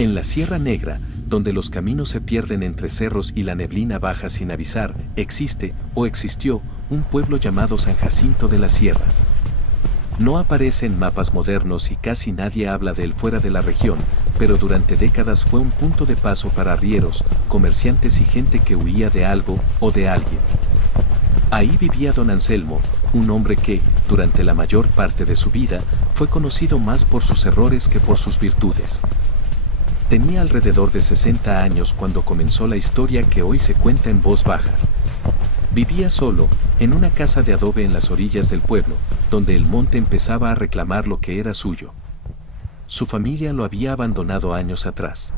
En la Sierra Negra, donde los caminos se pierden entre cerros y la neblina baja sin avisar, existe, o existió, un pueblo llamado San Jacinto de la Sierra. No aparece en mapas modernos y casi nadie habla de él fuera de la región, pero durante décadas fue un punto de paso para arrieros, comerciantes y gente que huía de algo o de alguien. Ahí vivía don Anselmo, un hombre que, durante la mayor parte de su vida, fue conocido más por sus errores que por sus virtudes. Tenía alrededor de 60 años cuando comenzó la historia que hoy se cuenta en voz baja. Vivía solo, en una casa de adobe en las orillas del pueblo, donde el monte empezaba a reclamar lo que era suyo. Su familia lo había abandonado años atrás.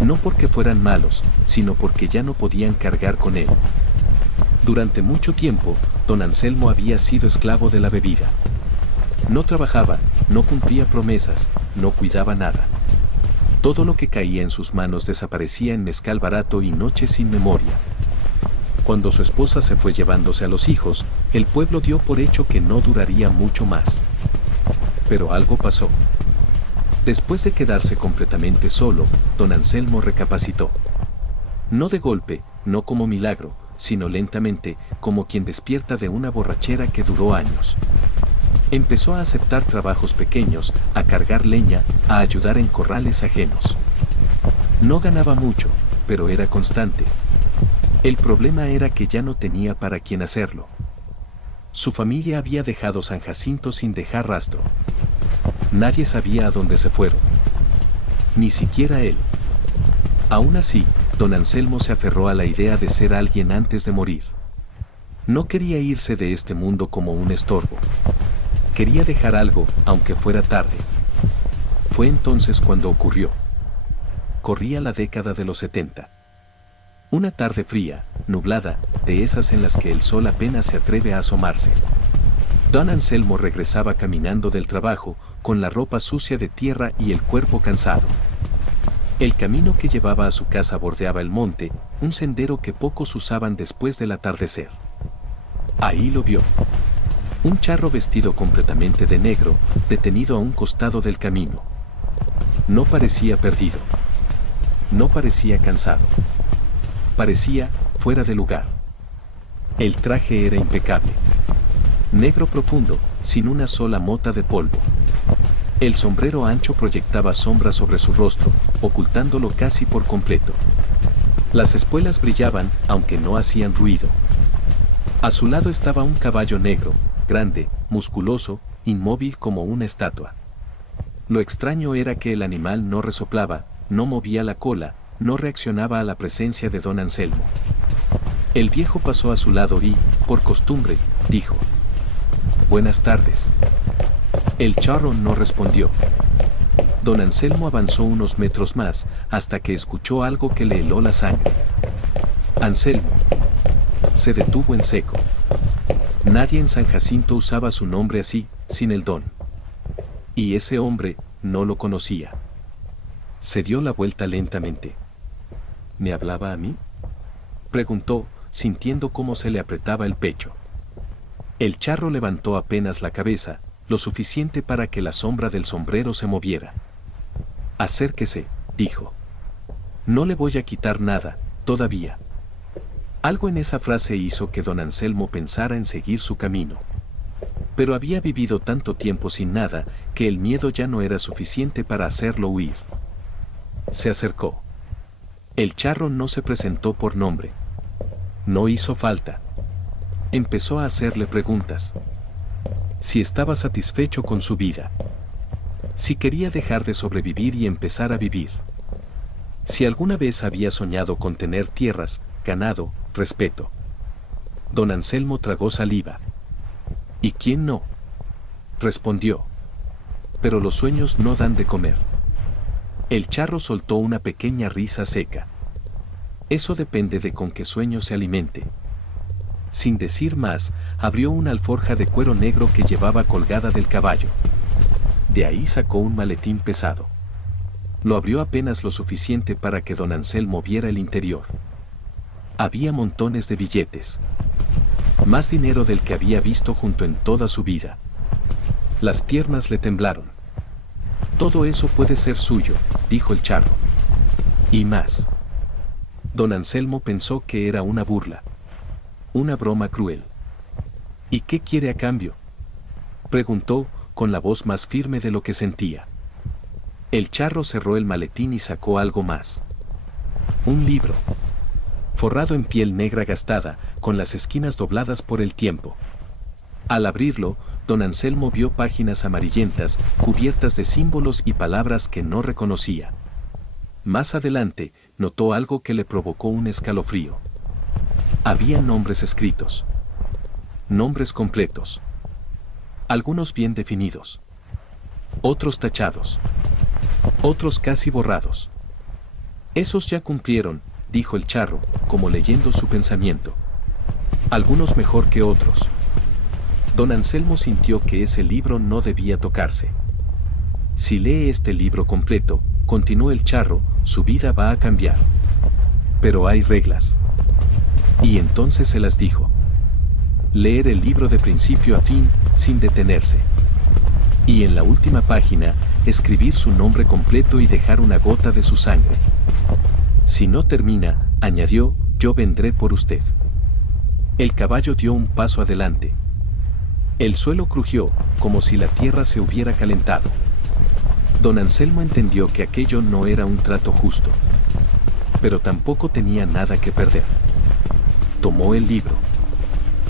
No porque fueran malos, sino porque ya no podían cargar con él. Durante mucho tiempo, don Anselmo había sido esclavo de la bebida. No trabajaba, no cumplía promesas, no cuidaba nada. Todo lo que caía en sus manos desaparecía en mezcal barato y noches sin memoria. Cuando su esposa se fue llevándose a los hijos, el pueblo dio por hecho que no duraría mucho más. Pero algo pasó. Después de quedarse completamente solo, don Anselmo recapacitó. No de golpe, no como milagro, sino lentamente, como quien despierta de una borrachera que duró años. Empezó a aceptar trabajos pequeños, a cargar leña, a ayudar en corrales ajenos. No ganaba mucho, pero era constante. El problema era que ya no tenía para quién hacerlo. Su familia había dejado San Jacinto sin dejar rastro. Nadie sabía a dónde se fueron. Ni siquiera él. Aún así, don Anselmo se aferró a la idea de ser alguien antes de morir. No quería irse de este mundo como un estorbo. Quería dejar algo, aunque fuera tarde. Fue entonces cuando ocurrió. Corría la década de los 70. Una tarde fría, nublada, de esas en las que el sol apenas se atreve a asomarse. Don Anselmo regresaba caminando del trabajo, con la ropa sucia de tierra y el cuerpo cansado. El camino que llevaba a su casa bordeaba el monte, un sendero que pocos usaban después del atardecer. Ahí lo vio. Un charro vestido completamente de negro, detenido a un costado del camino. No parecía perdido. No parecía cansado. Parecía fuera de lugar. El traje era impecable. Negro profundo, sin una sola mota de polvo. El sombrero ancho proyectaba sombra sobre su rostro, ocultándolo casi por completo. Las espuelas brillaban, aunque no hacían ruido. A su lado estaba un caballo negro, grande, musculoso, inmóvil como una estatua. Lo extraño era que el animal no resoplaba, no movía la cola, no reaccionaba a la presencia de don Anselmo. El viejo pasó a su lado y, por costumbre, dijo: «Buenas tardes». El charro no respondió. Don Anselmo avanzó unos metros más, hasta que escuchó algo que le heló la sangre. Anselmo. Se detuvo en seco. Nadie en San Jacinto usaba su nombre así, sin el don. Y ese hombre no lo conocía. Se dio la vuelta lentamente. ¿Me hablaba a mí?, preguntó, sintiendo cómo se le apretaba el pecho. El charro levantó apenas la cabeza, lo suficiente para que la sombra del sombrero se moviera. «Acérquese», dijo. «No le voy a quitar nada, todavía». Algo en esa frase hizo que don Anselmo pensara en seguir su camino. Pero había vivido tanto tiempo sin nada, que el miedo ya no era suficiente para hacerlo huir. Se acercó. El charro no se presentó por nombre. No hizo falta. Empezó a hacerle preguntas. Si estaba satisfecho con su vida. Si quería dejar de sobrevivir y empezar a vivir. Si alguna vez había soñado con tener tierras, ganado, respeto. Don Anselmo tragó saliva. ¿Y quién no?, respondió. Pero los sueños no dan de comer. El charro soltó una pequeña risa seca. Eso depende de con qué sueño se alimente. Sin decir más, abrió una alforja de cuero negro que llevaba colgada del caballo. De ahí sacó un maletín pesado. Lo abrió apenas lo suficiente para que don Anselmo viera el interior. Había montones de billetes. Más dinero del que había visto junto en toda su vida. Las piernas le temblaron. Todo eso puede ser suyo, dijo el charro. Y más. Don Anselmo pensó que era una burla. Una broma cruel. ¿Y qué quiere a cambio?, preguntó, con la voz más firme de lo que sentía. El charro cerró el maletín y sacó algo más. Un libro. Forrado en piel negra gastada, con las esquinas dobladas por el tiempo. Al abrirlo, don Anselmo vio páginas amarillentas, cubiertas de símbolos y palabras que no reconocía. Más adelante, notó algo que le provocó un escalofrío. Había nombres escritos. Nombres completos. Algunos bien definidos. Otros tachados. Otros casi borrados. Esos ya cumplieron, dijo el charro, como leyendo su pensamiento. Algunos mejor que otros. Don Anselmo sintió que ese libro no debía tocarse. Si lee este libro completo, continuó el charro, su vida va a cambiar. Pero hay reglas. Y entonces se las dijo. Leer el libro de principio a fin, sin detenerse. Y en la última página, escribir su nombre completo y dejar una gota de su sangre. Si no termina, añadió, yo vendré por usted. El caballo dio un paso adelante. El suelo crujió, como si la tierra se hubiera calentado. Don Anselmo entendió que aquello no era un trato justo. Pero tampoco tenía nada que perder. Tomó el libro.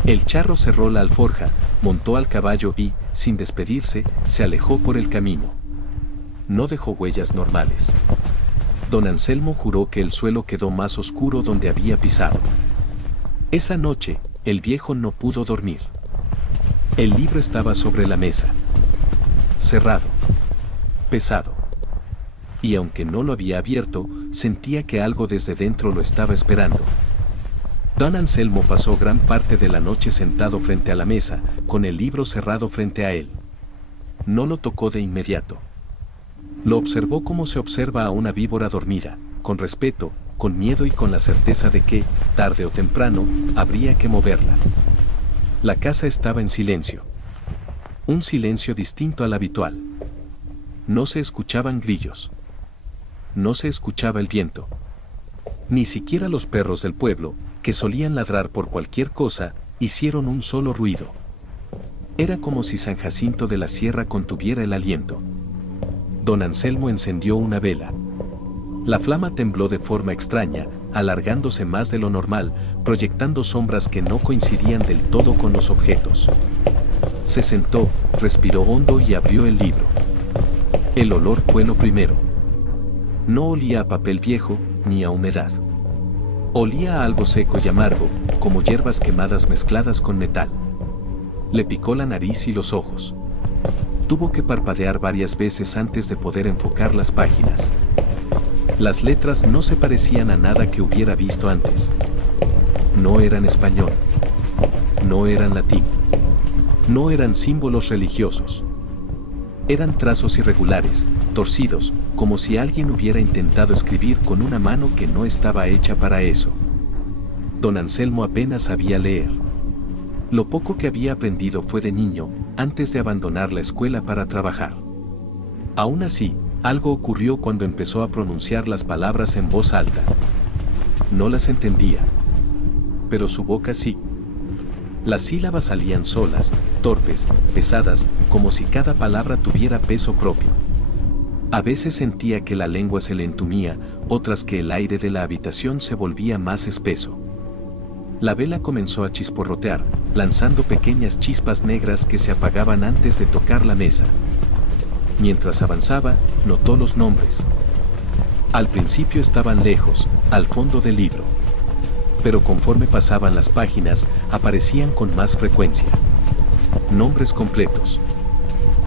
El charro cerró la alforja, montó al caballo y, sin despedirse, se alejó por el camino. No dejó huellas normales. Don Anselmo juró que el suelo quedó más oscuro donde había pisado. Esa noche, el viejo no pudo dormir. El libro estaba sobre la mesa. Cerrado. Pesado. Y aunque no lo había abierto, sentía que algo desde dentro lo estaba esperando. Don Anselmo pasó gran parte de la noche sentado frente a la mesa, con el libro cerrado frente a él. No lo tocó de inmediato. Lo observó como se observa a una víbora dormida, con respeto, con miedo y con la certeza de que, tarde o temprano, habría que moverla. La casa estaba en silencio. Un silencio distinto al habitual. No se escuchaban grillos. No se escuchaba el viento. Ni siquiera los perros del pueblo, que solían ladrar por cualquier cosa, hicieron un solo ruido. Era como si San Jacinto de la Sierra contuviera el aliento. Don Anselmo encendió una vela. La flama tembló de forma extraña, alargándose más de lo normal, proyectando sombras que no coincidían del todo con los objetos. Se sentó, respiró hondo y abrió el libro. El olor fue lo primero. No olía a papel viejo, ni a humedad. Olía a algo seco y amargo, como hierbas quemadas mezcladas con metal. Le picó la nariz y los ojos. Tuvo que parpadear varias veces antes de poder enfocar las páginas. Las letras no se parecían a nada que hubiera visto antes. No eran español. No eran latín. No eran símbolos religiosos. Eran trazos irregulares, torcidos, como si alguien hubiera intentado escribir con una mano que no estaba hecha para eso. Don Anselmo apenas sabía leer. Lo poco que había aprendido fue de niño, antes de abandonar la escuela para trabajar. Aún así, algo ocurrió cuando empezó a pronunciar las palabras en voz alta. No las entendía. Pero su boca sí. Las sílabas salían solas, torpes, pesadas, como si cada palabra tuviera peso propio. A veces sentía que la lengua se le entumía, otras que el aire de la habitación se volvía más espeso. La vela comenzó a chisporrotear, lanzando pequeñas chispas negras que se apagaban antes de tocar la mesa. Mientras avanzaba, notó los nombres. Al principio estaban lejos, al fondo del libro. Pero conforme pasaban las páginas, aparecían con más frecuencia. Nombres completos.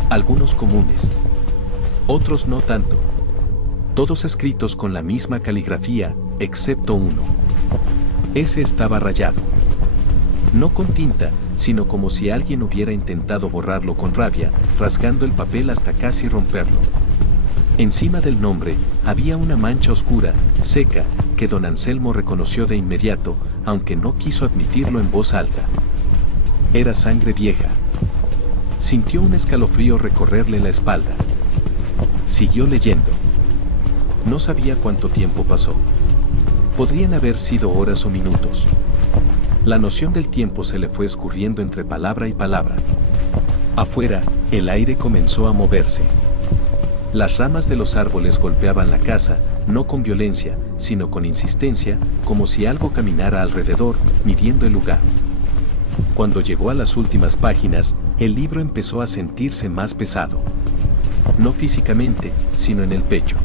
Algunos comunes. Otros no tanto. Todos escritos con la misma caligrafía, excepto uno. Ese estaba rayado. No con tinta, sino como si alguien hubiera intentado borrarlo con rabia, rasgando el papel hasta casi romperlo. Encima del nombre, había una mancha oscura, seca, que don Anselmo reconoció de inmediato, aunque no quiso admitirlo en voz alta. Era sangre vieja. Sintió un escalofrío recorrerle la espalda. Siguió leyendo. No sabía cuánto tiempo pasó. Podrían haber sido horas o minutos. La noción del tiempo se le fue escurriendo entre palabra y palabra. Afuera, el aire comenzó a moverse. Las ramas de los árboles golpeaban la casa, no con violencia, sino con insistencia, como si algo caminara alrededor, midiendo el lugar. Cuando llegó a las últimas páginas, el libro empezó a sentirse más pesado. No físicamente, sino en el pecho.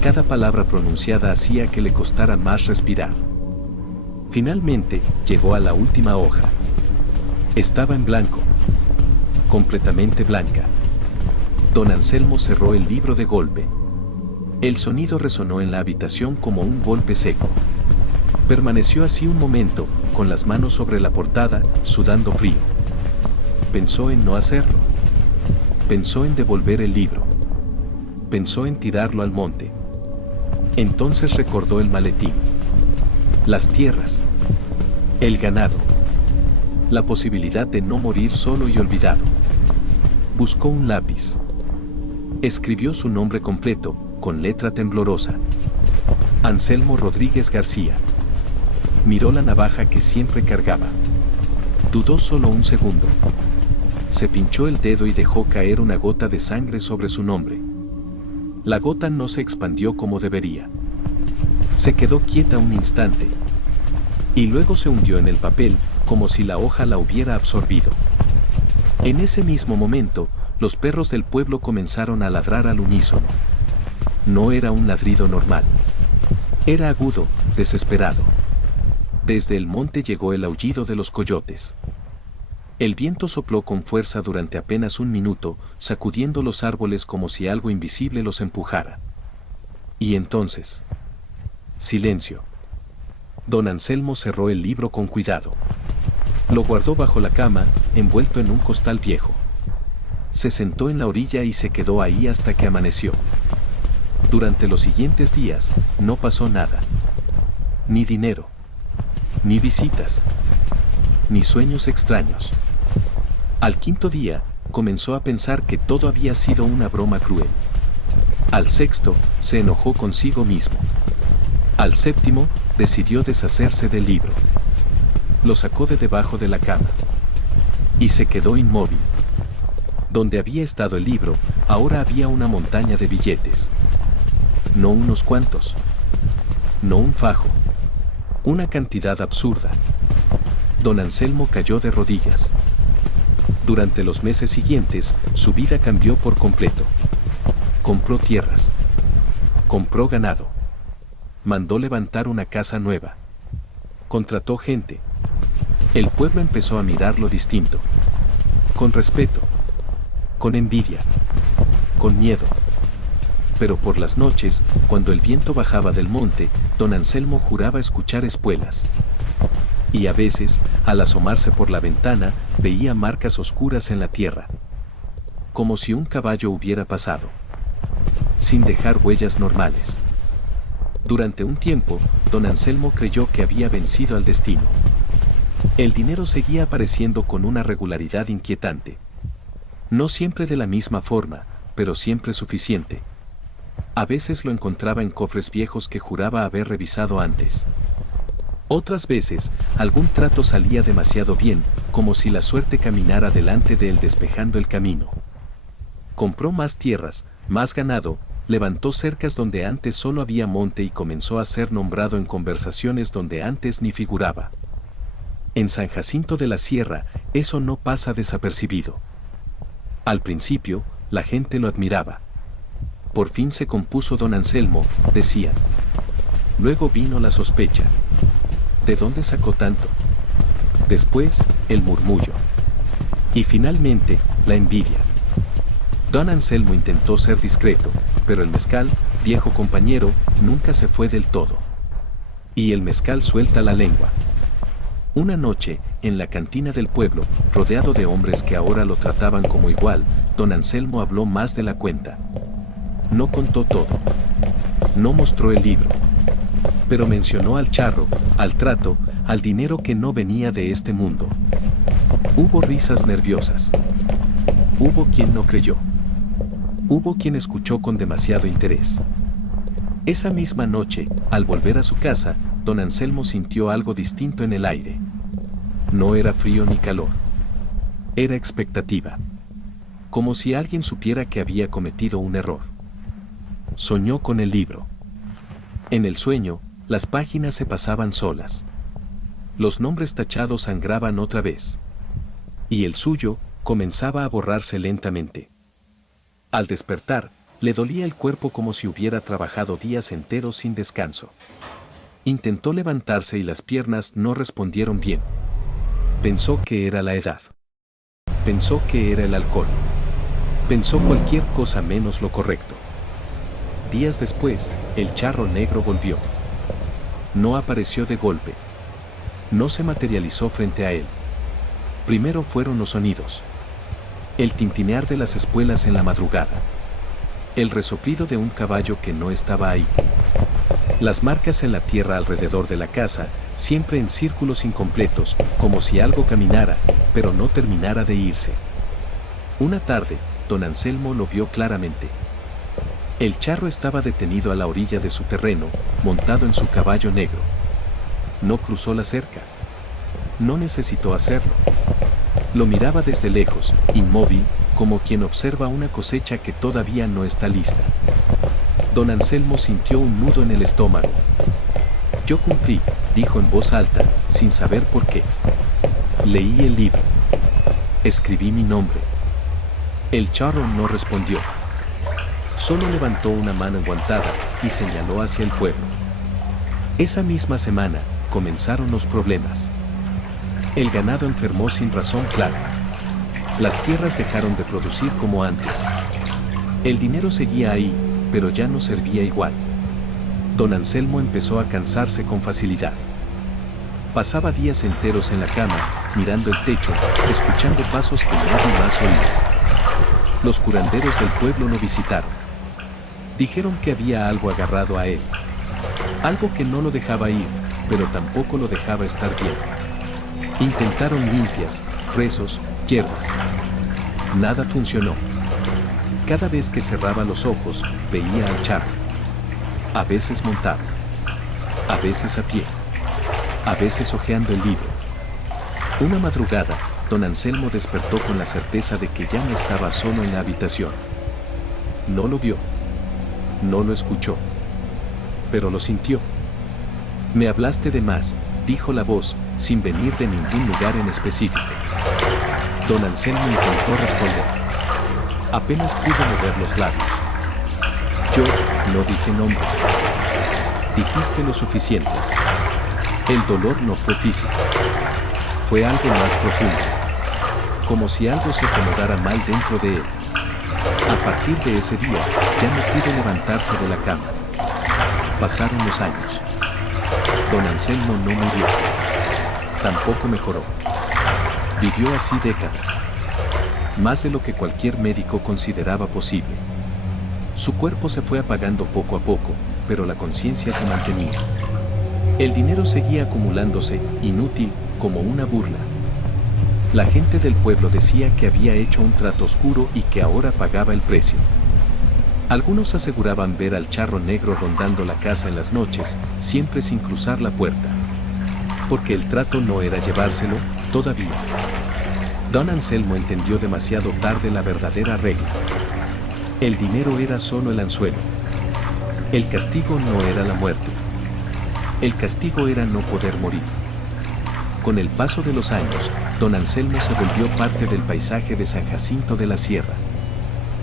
Cada palabra pronunciada hacía que le costara más respirar. Finalmente, llegó a la última hoja. Estaba en blanco. Completamente blanca. Don Anselmo cerró el libro de golpe. El sonido resonó en la habitación como un golpe seco. Permaneció así un momento, con las manos sobre la portada, sudando frío. Pensó en no hacerlo. Pensó en devolver el libro. Pensó en tirarlo al monte. Entonces recordó el maletín. Las tierras. El ganado. La posibilidad de no morir solo y olvidado. Buscó un lápiz. Escribió su nombre completo, con letra temblorosa. Anselmo Rodríguez García. Miró la navaja que siempre cargaba. Dudó solo un segundo. Se pinchó el dedo y dejó caer una gota de sangre sobre su nombre. La gota no se expandió como debería. Se quedó quieta un instante. Y luego se hundió en el papel, como si la hoja la hubiera absorbido. En ese mismo momento, los perros del pueblo comenzaron a ladrar al unísono. No era un ladrido normal. Era agudo, desesperado. Desde el monte llegó el aullido de los coyotes. El viento sopló con fuerza durante apenas un minuto, sacudiendo los árboles como si algo invisible los empujara. Y entonces... silencio. Don Anselmo cerró el libro con cuidado. Lo guardó bajo la cama, envuelto en un costal viejo. Se sentó en la orilla y se quedó ahí hasta que amaneció. Durante los siguientes días, no pasó nada. Ni dinero. Ni visitas. Ni sueños extraños. Al quinto día, comenzó a pensar que todo había sido una broma cruel. Al sexto, se enojó consigo mismo. Al séptimo, decidió deshacerse del libro. Lo sacó de debajo de la cama. Y se quedó inmóvil. Donde había estado el libro, ahora había una montaña de billetes. No unos cuantos. No un fajo. Una cantidad absurda. Don Anselmo cayó de rodillas. Durante los meses siguientes, su vida cambió por completo. Compró tierras. Compró ganado. Mandó levantar una casa nueva. Contrató gente. El pueblo empezó a mirarlo distinto. Con respeto. Con envidia. Con miedo. Pero por las noches, cuando el viento bajaba del monte, don Anselmo juraba escuchar espuelas. Y a veces, al asomarse por la ventana, veía marcas oscuras en la tierra. Como si un caballo hubiera pasado. Sin dejar huellas normales. Durante un tiempo, don Anselmo creyó que había vencido al destino. El dinero seguía apareciendo con una regularidad inquietante. No siempre de la misma forma, pero siempre suficiente. A veces lo encontraba en cofres viejos que juraba haber revisado antes. Otras veces, algún trato salía demasiado bien, como si la suerte caminara delante de él despejando el camino. Compró más tierras, más ganado, levantó cercas donde antes solo había monte y comenzó a ser nombrado en conversaciones donde antes ni figuraba. En San Jacinto de la Sierra, eso no pasa desapercibido. Al principio, la gente lo admiraba. Por fin se compuso don Anselmo, decían. Luego vino la sospecha. ¿De dónde sacó tanto? Después, el murmullo. Y finalmente, la envidia. Don Anselmo intentó ser discreto, pero el mezcal, viejo compañero, nunca se fue del todo. Y el mezcal suelta la lengua. Una noche, en la cantina del pueblo, rodeado de hombres que ahora lo trataban como igual, don Anselmo habló más de la cuenta. No contó todo. No mostró el libro. Pero mencionó al charro, al trato, al dinero que no venía de este mundo. Hubo risas nerviosas. Hubo quien no creyó. Hubo quien escuchó con demasiado interés. Esa misma noche, al volver a su casa, don Anselmo sintió algo distinto en el aire. No era frío ni calor. Era expectativa. Como si alguien supiera que había cometido un error. Soñó con el libro. En el sueño, las páginas se pasaban solas. Los nombres tachados sangraban otra vez. Y el suyo comenzaba a borrarse lentamente. Al despertar, le dolía el cuerpo como si hubiera trabajado días enteros sin descanso. Intentó levantarse y las piernas no respondieron bien. Pensó que era la edad. Pensó que era el alcohol. Pensó cualquier cosa menos lo correcto. Días después, el charro negro volvió. No apareció de golpe. No se materializó frente a él. Primero fueron los sonidos. El tintinear de las espuelas en la madrugada. El resoplido de un caballo que no estaba ahí. Las marcas en la tierra alrededor de la casa, siempre en círculos incompletos, como si algo caminara, pero no terminara de irse. Una tarde, don Anselmo lo vio claramente. El charro estaba detenido a la orilla de su terreno, montado en su caballo negro. No cruzó la cerca. No necesitó hacerlo. Lo miraba desde lejos, inmóvil, como quien observa una cosecha que todavía no está lista. Don Anselmo sintió un nudo en el estómago. Yo cumplí, dijo en voz alta, sin saber por qué. Leí el libro. Escribí mi nombre. El charro no respondió. Solo levantó una mano enguantada y señaló hacia el pueblo. Esa misma semana, comenzaron los problemas. El ganado enfermó sin razón clara. Las tierras dejaron de producir como antes. El dinero seguía ahí, pero ya no servía igual. Don Anselmo empezó a cansarse con facilidad. Pasaba días enteros en la cama, mirando el techo, escuchando pasos que nadie más oía. Los curanderos del pueblo lo visitaron. Dijeron que había algo agarrado a él. Algo que no lo dejaba ir, pero tampoco lo dejaba estar bien. Intentaron limpias, rezos, hierbas. Nada funcionó. Cada vez que cerraba los ojos, veía al charro. A veces montado. A veces a pie. A veces hojeando el libro. Una madrugada, don Anselmo despertó con la certeza de que ya no estaba solo en la habitación. No lo vio. No lo escuchó. Pero lo sintió. Me hablaste de más, dijo la voz, sin venir de ningún lugar en específico. Don Anselmo intentó responder. Apenas pudo mover los labios. Yo no dije nombres. Dijiste lo suficiente. El dolor no fue físico. Fue algo más profundo. Como si algo se acomodara mal dentro de él. A partir de ese día, ya no pudo levantarse de la cama. Pasaron los años. Don Anselmo no murió. Tampoco mejoró. Vivió así décadas. Más de lo que cualquier médico consideraba posible. Su cuerpo se fue apagando poco a poco, pero la conciencia se mantenía. El dinero seguía acumulándose, inútil, como una burla. La gente del pueblo decía que había hecho un trato oscuro y que ahora pagaba el precio. Algunos aseguraban ver al charro negro rondando la casa en las noches, siempre sin cruzar la puerta. Porque el trato no era llevárselo, todavía. Don Anselmo entendió demasiado tarde la verdadera regla. El dinero era solo el anzuelo. El castigo no era la muerte. El castigo era no poder morir. Con el paso de los años, don Anselmo se volvió parte del paisaje de San Jacinto de la Sierra.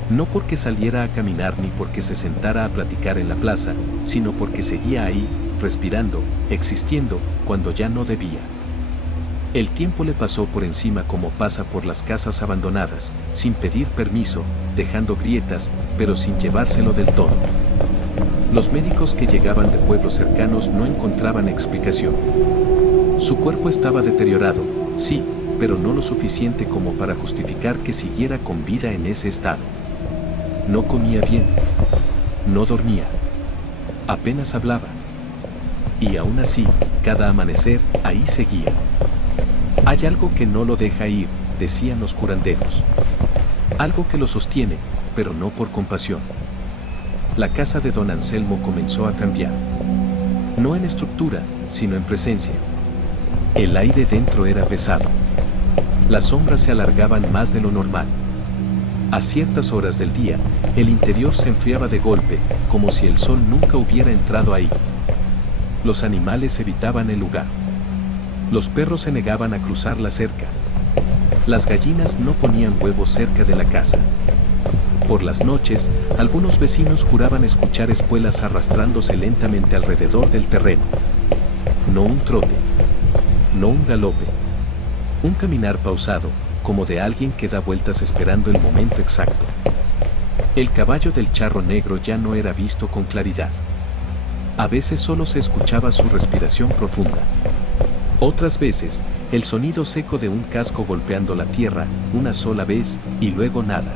No porque saliera a caminar ni porque se sentara a platicar en la plaza, sino porque seguía ahí, respirando, existiendo, cuando ya no debía. El tiempo le pasó por encima como pasa por las casas abandonadas, sin pedir permiso, dejando grietas, pero sin llevárselo del todo. Los médicos que llegaban de pueblos cercanos no encontraban explicación. Su cuerpo estaba deteriorado, sí, pero no lo suficiente como para justificar que siguiera con vida en ese estado. No comía bien. No dormía. Apenas hablaba. Y aún así, cada amanecer, ahí seguía. Hay algo que no lo deja ir, decían los curanderos. Algo que lo sostiene, pero no por compasión. La casa de don Anselmo comenzó a cambiar. No en estructura, sino en presencia. El aire dentro era pesado. Las sombras se alargaban más de lo normal. A ciertas horas del día, el interior se enfriaba de golpe, como si el sol nunca hubiera entrado ahí. Los animales evitaban el lugar. Los perros se negaban a cruzar la cerca. Las gallinas no ponían huevos cerca de la casa. Por las noches, algunos vecinos juraban escuchar espuelas arrastrándose lentamente alrededor del terreno. No un trote, no un galope, un caminar pausado, como de alguien que da vueltas esperando el momento exacto. El caballo del charro negro ya no era visto con claridad. A veces solo se escuchaba su respiración profunda. Otras veces, el sonido seco de un casco golpeando la tierra, una sola vez, y luego nada.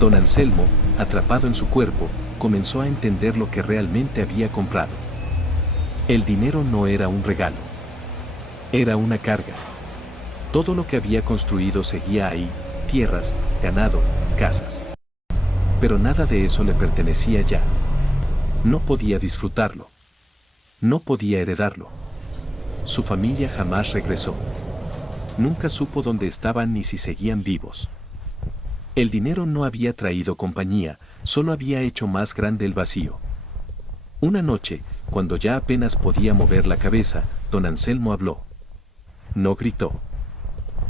Don Anselmo, atrapado en su cuerpo, comenzó a entender lo que realmente había comprado. El dinero no era un regalo. Era una carga. Todo lo que había construido seguía ahí, tierras, ganado, casas. Pero nada de eso le pertenecía ya. No podía disfrutarlo. No podía heredarlo. Su familia jamás regresó. Nunca supo dónde estaban ni si seguían vivos. El dinero no había traído compañía, solo había hecho más grande el vacío. Una noche, cuando ya apenas podía mover la cabeza, don Anselmo habló. No gritó.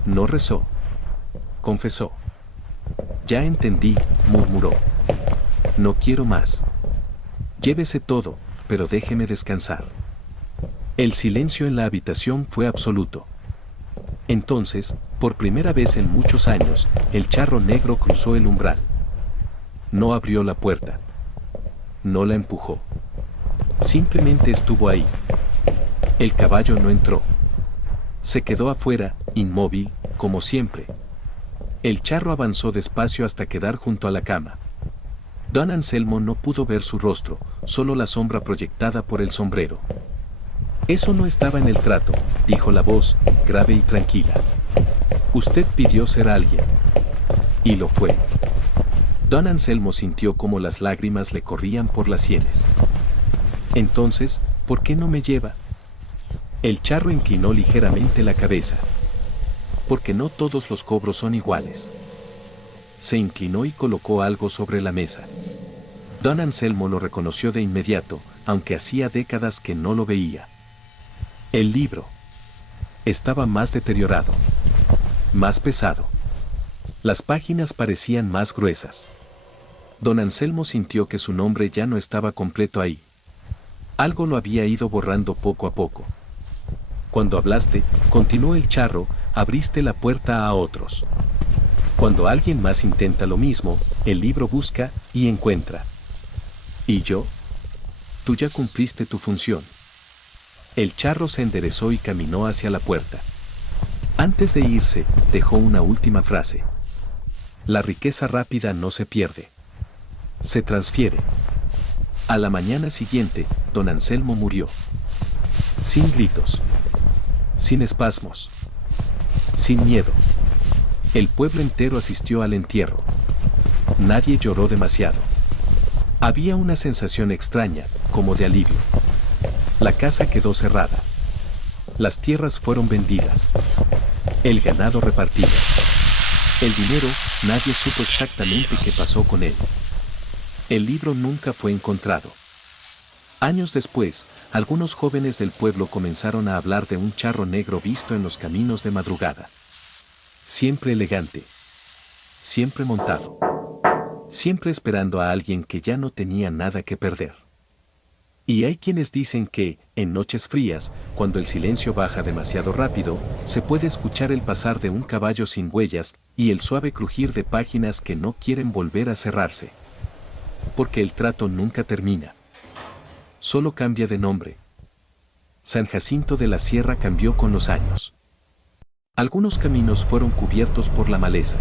No rezó. Confesó. Ya entendí, murmuró. No quiero más. Llévese todo, pero déjeme descansar. El silencio en la habitación fue absoluto. Entonces, por primera vez en muchos años, el charro negro cruzó el umbral. No abrió la puerta. No la empujó. Simplemente estuvo ahí. El caballo no entró. Se quedó afuera, inmóvil, como siempre. El charro avanzó despacio hasta quedar junto a la cama. Don Anselmo no pudo ver su rostro, solo la sombra proyectada por el sombrero. Eso no estaba en el trato, dijo la voz, grave y tranquila. Usted pidió ser alguien. Y lo fue. Don Anselmo sintió como las lágrimas le corrían por las sienes. Entonces, ¿por qué no me lleva? El charro inclinó ligeramente la cabeza. Porque no todos los cobros son iguales. Se inclinó y colocó algo sobre la mesa. Don Anselmo lo reconoció de inmediato, aunque hacía décadas que no lo veía. El libro. Estaba más deteriorado. Más pesado. Las páginas parecían más gruesas. Don Anselmo sintió que su nombre ya no estaba completo ahí. Algo lo había ido borrando poco a poco. Cuando hablaste, continuó el charro, abriste la puerta a otros. Cuando alguien más intenta lo mismo, el libro busca y encuentra. ¿Y yo? Tú ya cumpliste tu función. El charro se enderezó y caminó hacia la puerta. Antes de irse, dejó una última frase. La riqueza rápida no se pierde. Se transfiere. A la mañana siguiente, don Anselmo murió. Sin gritos. Sin espasmos. Sin miedo. El pueblo entero asistió al entierro. Nadie lloró demasiado. Había una sensación extraña, como de alivio. La casa quedó cerrada. Las tierras fueron vendidas. El ganado repartido. El dinero, nadie supo exactamente qué pasó con él. El libro nunca fue encontrado. Años después, algunos jóvenes del pueblo comenzaron a hablar de un charro negro visto en los caminos de madrugada. Siempre elegante. Siempre montado. Siempre esperando a alguien que ya no tenía nada que perder. Y hay quienes dicen que, en noches frías, cuando el silencio baja demasiado rápido, se puede escuchar el pasar de un caballo sin huellas y el suave crujir de páginas que no quieren volver a cerrarse. Porque el trato nunca termina. Solo cambia de nombre. San Jacinto de la Sierra cambió con los años. Algunos caminos fueron cubiertos por la maleza.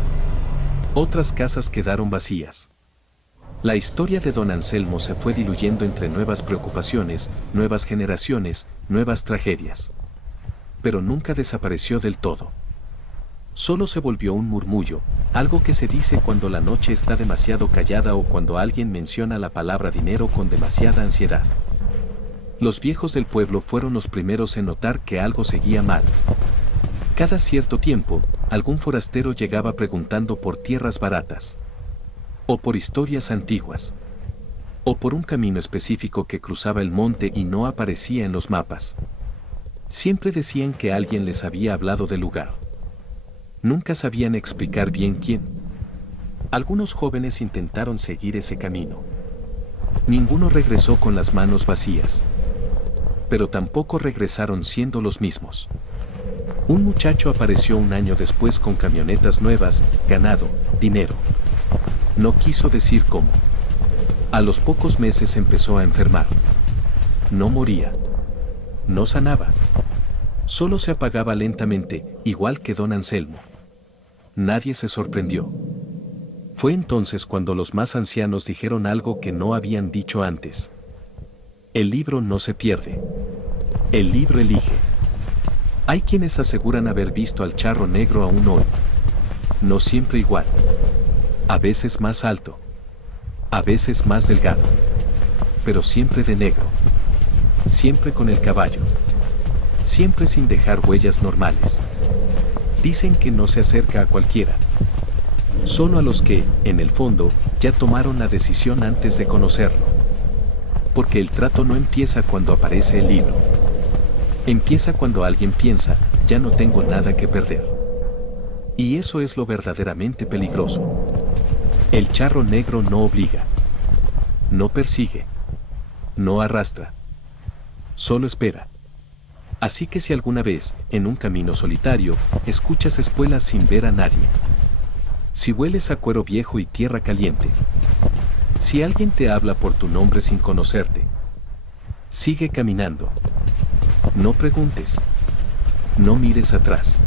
Otras casas quedaron vacías. La historia de don Anselmo se fue diluyendo entre nuevas preocupaciones, nuevas generaciones, nuevas tragedias. Pero nunca desapareció del todo. Solo se volvió un murmullo, algo que se dice cuando la noche está demasiado callada o cuando alguien menciona la palabra dinero con demasiada ansiedad. Los viejos del pueblo fueron los primeros en notar que algo seguía mal. Cada cierto tiempo, algún forastero llegaba preguntando por tierras baratas, o por historias antiguas, o por un camino específico que cruzaba el monte y no aparecía en los mapas. Siempre decían que alguien les había hablado del lugar. Nunca sabían explicar bien quién. Algunos jóvenes intentaron seguir ese camino. Ninguno regresó con las manos vacías. Pero tampoco regresaron siendo los mismos. Un muchacho apareció un año después con camionetas nuevas, ganado, dinero. No quiso decir cómo. A los pocos meses empezó a enfermar. No moría. No sanaba. Solo se apagaba lentamente, igual que don Anselmo. Nadie se sorprendió. Fue entonces cuando los más ancianos dijeron algo que no habían dicho antes. El libro no se pierde. El libro elige. Hay quienes aseguran haber visto al charro negro aún hoy. No siempre igual. A veces más alto. A veces más delgado. Pero siempre de negro. Siempre con el caballo. Siempre sin dejar huellas normales. Dicen que no se acerca a cualquiera. Solo a los que, en el fondo, ya tomaron la decisión antes de conocerlo. Porque el trato no empieza cuando aparece el libro. Empieza cuando alguien piensa, ya no tengo nada que perder. Y eso es lo verdaderamente peligroso. El charro negro no obliga. No persigue. No arrastra. Solo espera. Así que si alguna vez, en un camino solitario, escuchas espuelas sin ver a nadie. Si hueles a cuero viejo y tierra caliente. Si alguien te habla por tu nombre sin conocerte. Sigue caminando. No preguntes. No mires atrás.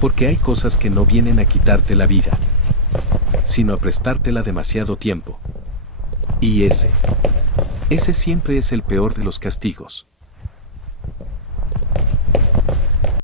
Porque hay cosas que no vienen a quitarte la vida, sino a prestártela demasiado tiempo. Y ese siempre es el peor de los castigos.